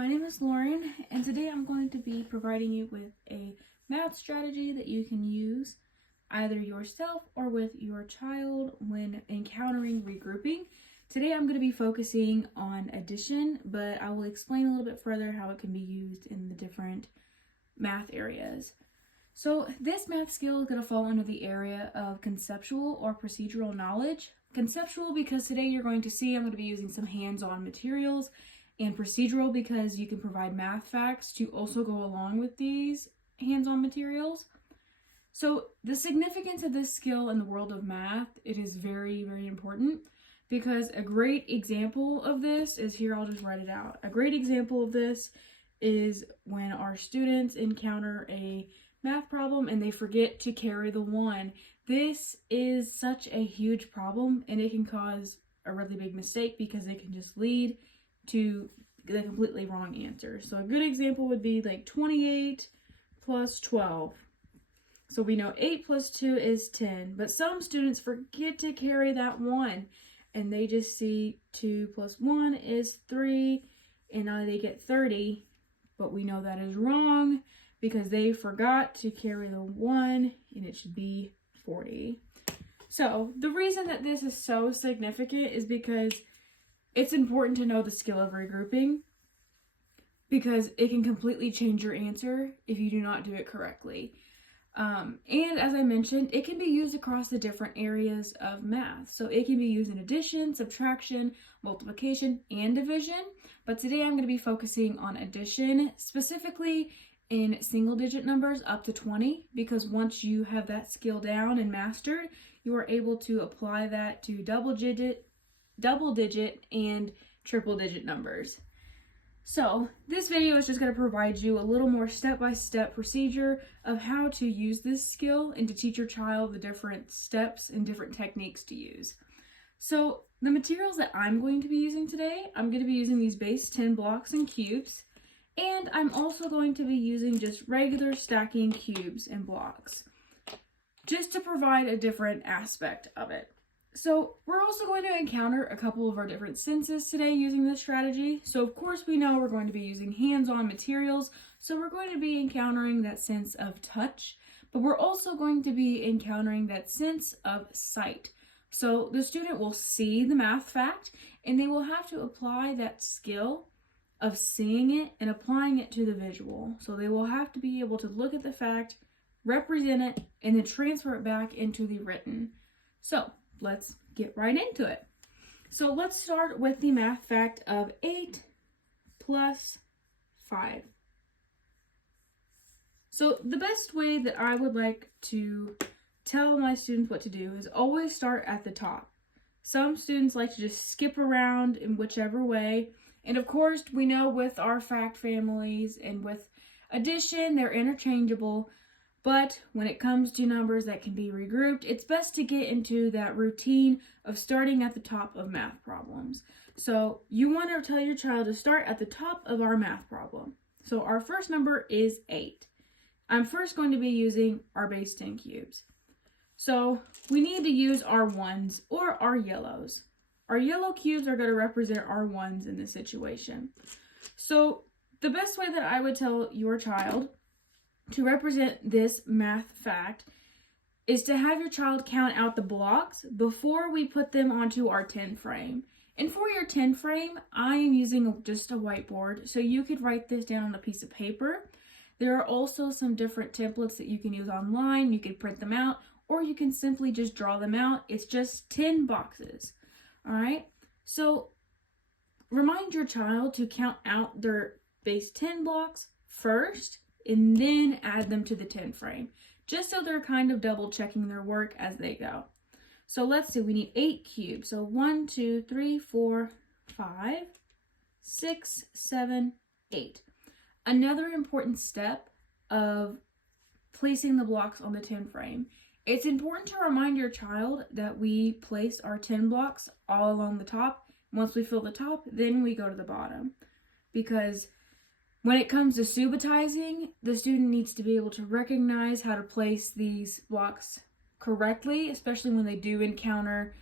my name is Lauren, and today I'm going to be providing you with a math strategy that you can use either yourself or with your child when encountering regrouping. Today I'm going to be focusing on addition, but I will explain a little bit further how it can be used in the different math areas. So this math skill is going to fall under the area of conceptual or procedural knowledge. Conceptual because today you're going to see I'm going to be using some hands-on materials, and procedural because you can provide math facts to also go along with these hands-on materials. So the significance of this skill in the world of math, it is very, very important, because a great example of this is here. I'll just write it out. A great example of this is when our students encounter a math problem and they forget to carry the 1. This is such a huge problem, and it can cause a really big mistake because it can just lead to the completely wrong answer. So a good example would be like 28 plus 12. So we know 8 plus 2 is 10, but some students forget to carry that 1, and they just see 2 plus 1 is 3, and now they get 30, but we know that is wrong because they forgot to carry the 1, and it should be 40. So the reason that this is so significant is because it's important to know the skill of regrouping, because it can completely change your answer if you do not do it correctly. And as I mentioned, it can be used across the different areas of math. So it can be used in addition, subtraction, multiplication, and division. But today I'm going to be focusing on addition, specifically in single digit numbers up to 20, because once you have that skill down and mastered, you are able to apply that to double digit, and triple digit numbers. So this video is just going to provide you a little more step-by-step procedure of how to use this skill and to teach your child the different steps and different techniques to use. So the materials that I'm going to be using today, I'm going to be using these base 10 blocks and cubes, and I'm also going to be using just regular stacking cubes and blocks, just to provide a different aspect of it. So we're also going to encounter a couple of our different senses today using this strategy. So of course we know we're going to be using hands-on materials, so we're going to be encountering that sense of touch, but we're also going to be encountering that sense of sight. So the student will see the math fact, and they will have to apply that skill of seeing it and applying it to the visual. So they will have to be able to look at the fact, represent it, and then transfer it back into the written. So let's get right into it. So let's start with the math fact of 8 plus 5. So the best way that I would like to tell my students what to do is always start at the top. Some students like to just skip around in whichever way. And of course, we know with our fact families and with addition, they're interchangeable. But when it comes to numbers that can be regrouped, it's best to get into that routine of starting at the top of math problems. So you want to tell your child to start at the top of our math problem. So our first number is 8. I'm first going to be using our base 10 cubes. So we need to use our 1s or our yellows. Our yellow cubes are going to represent our 1s in this situation. So the best way that I would tell your child to represent this math fact is to have your child count out the blocks before we put them onto our 10 frame. And for your 10 frame, I am using just a whiteboard, so you could write this down on a piece of paper. There are also some different templates that you can use online. You could print them out, or you can simply just draw them out. It's just 10 boxes. All right, so remind your child to count out their base 10 blocks first, and then add them to the 10 frame, just so they're kind of double checking their work as they go. So let's see, we need 8 cubes. So 1, 2, 3, 4, 5, 6, 7, 8. Another important step of placing the blocks on the 10 frame. It's important to remind your child that we place our 10 blocks all along the top. Once we fill the top, then we go to the bottom, because when it comes to subitizing, the student needs to be able to recognize how to place these blocks correctly, especially when they do encounter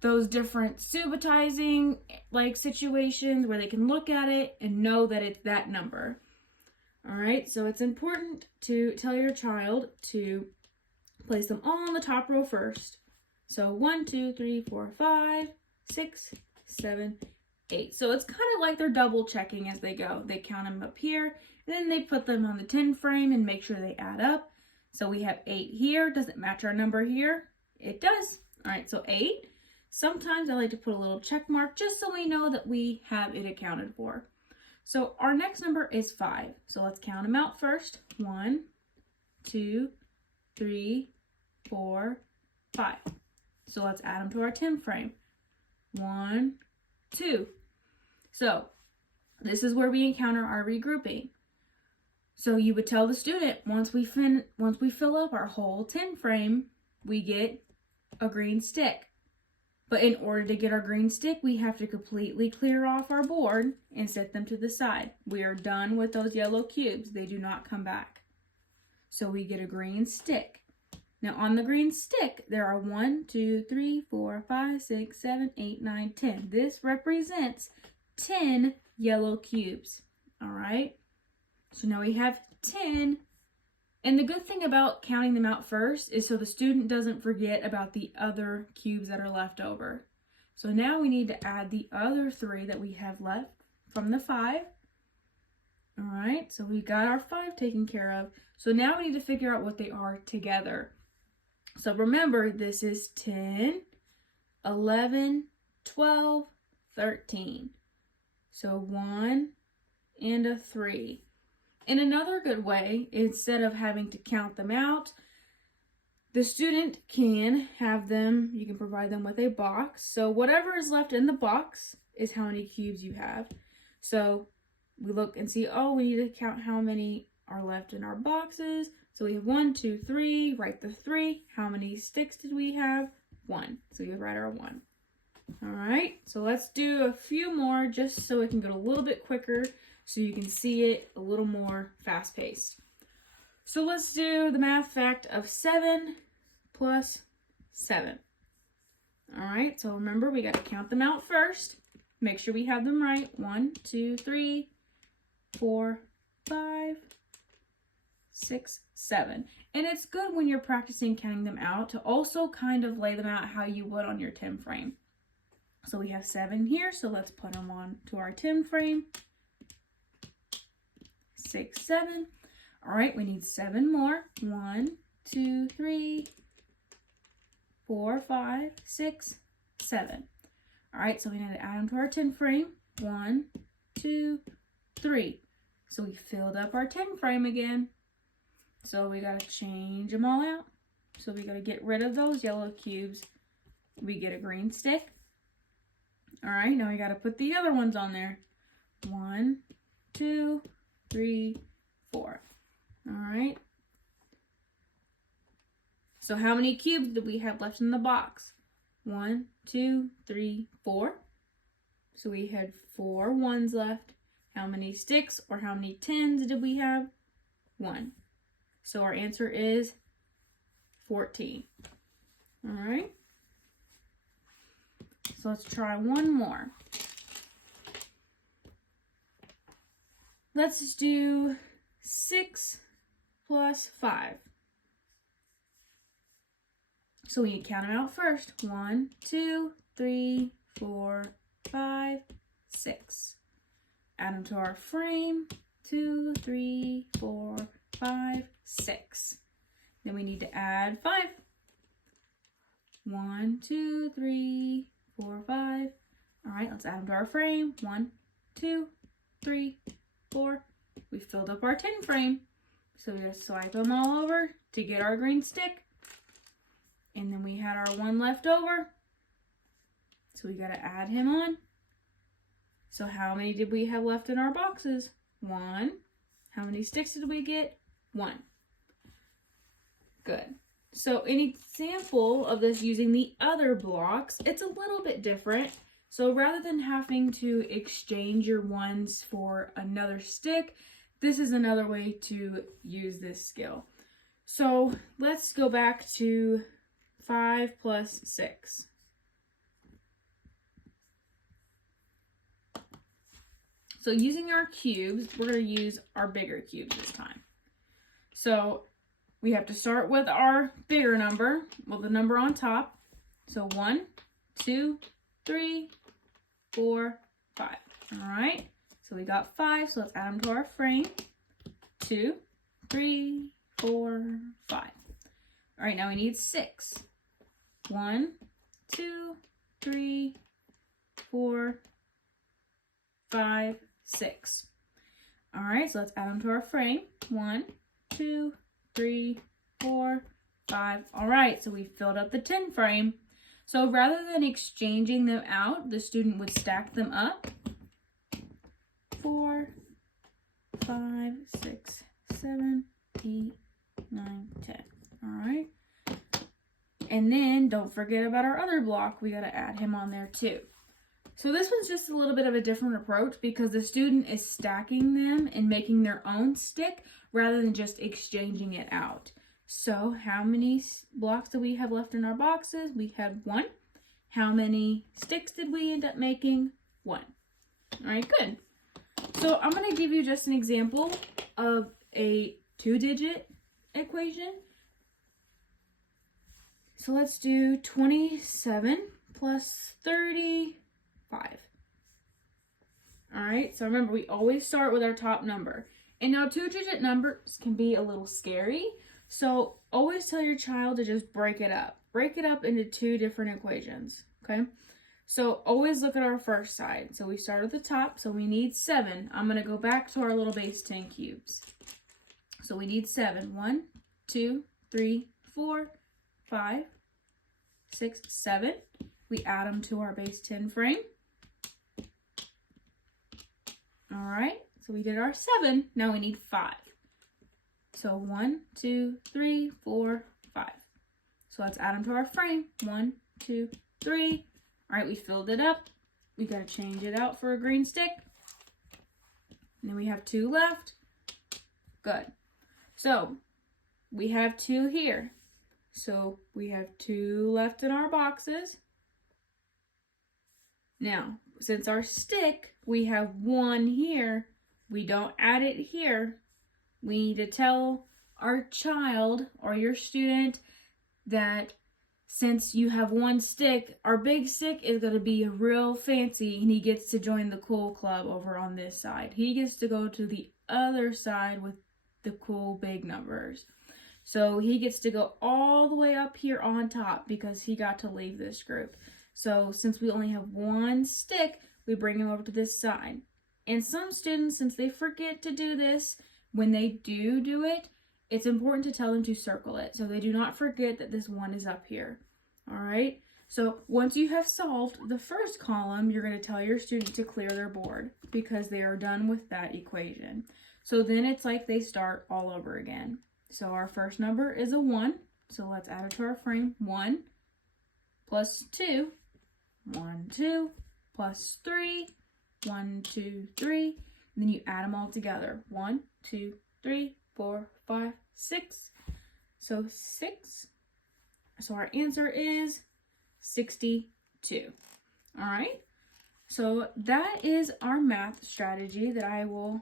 those different subitizing like situations where they can look at it and know that it's that number. All right, so it's important to tell your child to place them all on the top row first. So 1, 2, 3, 4, 5, 6, 7, 8. So it's kind of like they're double checking as they go. They count them up here, and then they put them on the 10 frame and make sure they add up. So we have 8 here. Does it match our number here? It does. All right, so 8. Sometimes I like to put a little check mark just so we know that we have it accounted for. So our next number is 5. So let's count them out first. 1, 2, 3, 4, 5. So let's add them to our 10 frame. 1, 2. So this is where we encounter our regrouping. So you would tell the student once we fill up our whole 10 frame, we get a green stick. But in order to get our green stick, we have to completely clear off our board and set them to the side. We are done with those yellow cubes. They do not come back. So we get a green stick. Now on the green stick, there are 1, 2, 3, 4, 5, 6, 7, 8, 9, 10. This represents 10 yellow cubes. All right. So now we have 10. And the good thing about counting them out first is so the student doesn't forget about the other cubes that are left over. So now we need to add the other 3 that we have left from the 5. All right, so we got our 5 taken care of. So now we need to figure out what they are together. So remember, this is 10, 11, 12, 13. So 1 and a 3. In another good way, instead of having to count them out, the student can have them, you can provide them with a box. So whatever is left in the box is how many cubes you have. So we look and see, oh, we need to count how many are left in our boxes. So we have 1, 2, 3, write the 3. How many sticks did we have? 1. So you write our 1. All right, so let's do a few more just so it can go a little bit quicker so you can see it a little more fast-paced. So let's do the math fact of 7 plus 7. All right, so remember we got to count them out first. Make sure we have them right. 1, 2, 3, 4, 5, 6, 7. And it's good when you're practicing counting them out to also kind of lay them out how you would on your 10 frame. So we have 7 here, so let's put them on to our 10 frame. 6, 7. All right, we need 7 more. 1, 2, 3, 4, 5, 6, 7. All right, so we need to add them to our 10 frame. 1, 2, 3. So we filled up our 10 frame again. So we got to change them all out. So we got to get rid of those yellow cubes. We get a green stick. All right, now we got to put the other ones on there. 1, 2, 3, 4. All right. So how many cubes do we have left in the box? 1, 2, 3, 4. So we had 4 ones left. How many sticks or how many 10s did we have? 1. So our answer is 14. All right. So let's try one more. Let's do 6 plus 5. So we need to count them out first. 1, 2, 3, 4, 5, 6. Add them to our frame. 2, 3, 4, 5, 6. Then we need to add 5. 1, 2, 3, 4, 5. All right, let's add them to our frame. 1, 2, 3, 4. We filled up our 10 frame. So we just swipe them all over to get our green stick. And then we had our 1 left over. So we got to add him on. So how many did we have left in our boxes? 1. How many sticks did we get? 1. Good. So an example of this using the other blocks, it's a little bit different. So rather than having to exchange your ones for another stick, this is another way to use this skill. So let's go back to 5 plus 6. So using our cubes, we're going to use our bigger cubes this time. So we have to start with our bigger number, with the number on top. So 1, 2, 3, 4, 5. All right. So we got 5. So let's add them to our frame. 2, 3, 4, 5. All right. Now we need 6. 1, 2, 3, 4, 5, 6. All right. So let's add them to our frame. 1, 2, 3, 4, 5. All right. So we filled up the 10 frame. So rather than exchanging them out, the student would stack them up. 4, 5, 6, 7, 8, 9, 10. All right. And then don't forget about our other block. We got to add him on there too. So this one's just a little bit of a different approach because the student is stacking them and making their own stick rather than just exchanging it out. So how many blocks do we have left in our boxes? We had 1. How many sticks did we end up making? 1. All right, good. So I'm going to give you just an example of a 2-digit equation. So let's do 27 plus 35. All right, so remember, we always start with our top number. And now 2-digit numbers can be a little scary. So always tell your child to just break it up. Break it up into 2 different equations, okay? So always look at our first side. So we start at the top, so we need 7. I'm going to go back to our little base 10 cubes. So we need 7. 1, 2, 3, 4, 5, 6, 7. We add them to our base 10 frame. All right, so we did our 7. Now we need 5. So 1, 2, 3, 4, 5. So let's add them to our frame. 1, 2, 3. All right, we filled it up. We got to change it out for a green stick. And then we have 2 left. Good. So we have 2 here. So we have 2 left in our boxes. Now, since our stick, we have 1 here, we don't add it here. We need to tell our child or your student that since you have 1 stick, our big stick is going to be real fancy and he gets to join the cool club over on this side. He gets to go to the other side with the cool big numbers. So he gets to go all the way up here on top because he got to leave this group. So since we only have 1 stick, we bring him over to this side. And some students, since they forget to do this, when they do it, it's important to tell them to circle it so they do not forget that this 1 is up here. All right? So once you have solved the first column, you're going to tell your student to clear their board because they are done with that equation. So then it's like they start all over again. So our first number is a 1. So let's add it to our frame. 1 plus 2. 1, 2 plus 3. 1, 2, 3. And then you add them all together. 1, 2, 3, 4, 5, 6. So 6. So our answer is 62. All right. So that is our math strategy that I will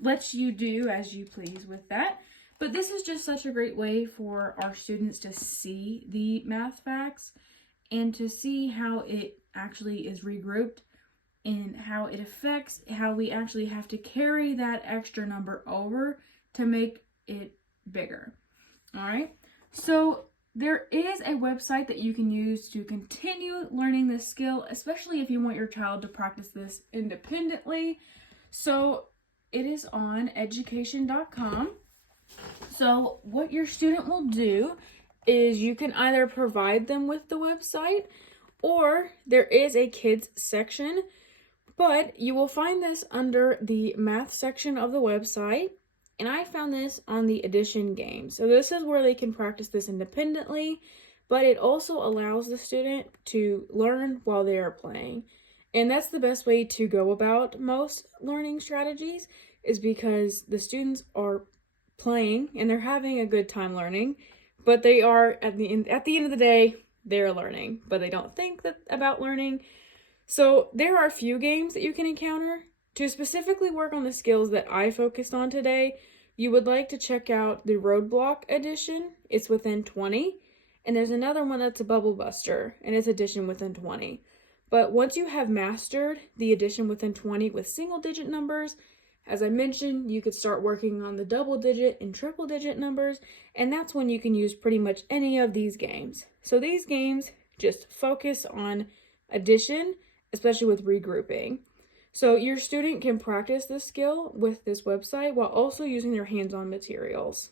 let you do as you please with that. But this is just such a great way for our students to see the math facts and to see how it actually is regrouped and how it affects how we actually have to carry that extra number over to make it bigger. All right. So there is a website that you can use to continue learning this skill, especially if you want your child to practice this independently. So it is on education.com. So what your student will do is you can either provide them with the website or there is a kids section, but you will find this under the math section of the website. And I found this on the addition game. So this is where they can practice this independently, but it also allows the student to learn while they are playing. And that's the best way to go about most learning strategies, is because the students are playing and they're having a good time learning, but they are at the end of the day, they're learning, but they don't think about learning. So there are a few games that you can encounter To specifically work on the skills that I focused on today, you would like to check out the Roadblock edition. It's within 20. And there's another one that's a Bubble Buster, and it's addition within 20. But once you have mastered the addition within 20 with single digit numbers, as I mentioned, you could start working on the double digit and triple digit numbers, and that's when you can use pretty much any of these games. So these games just focus on addition, especially with regrouping. So your student can practice this skill with this website while also using their hands-on materials.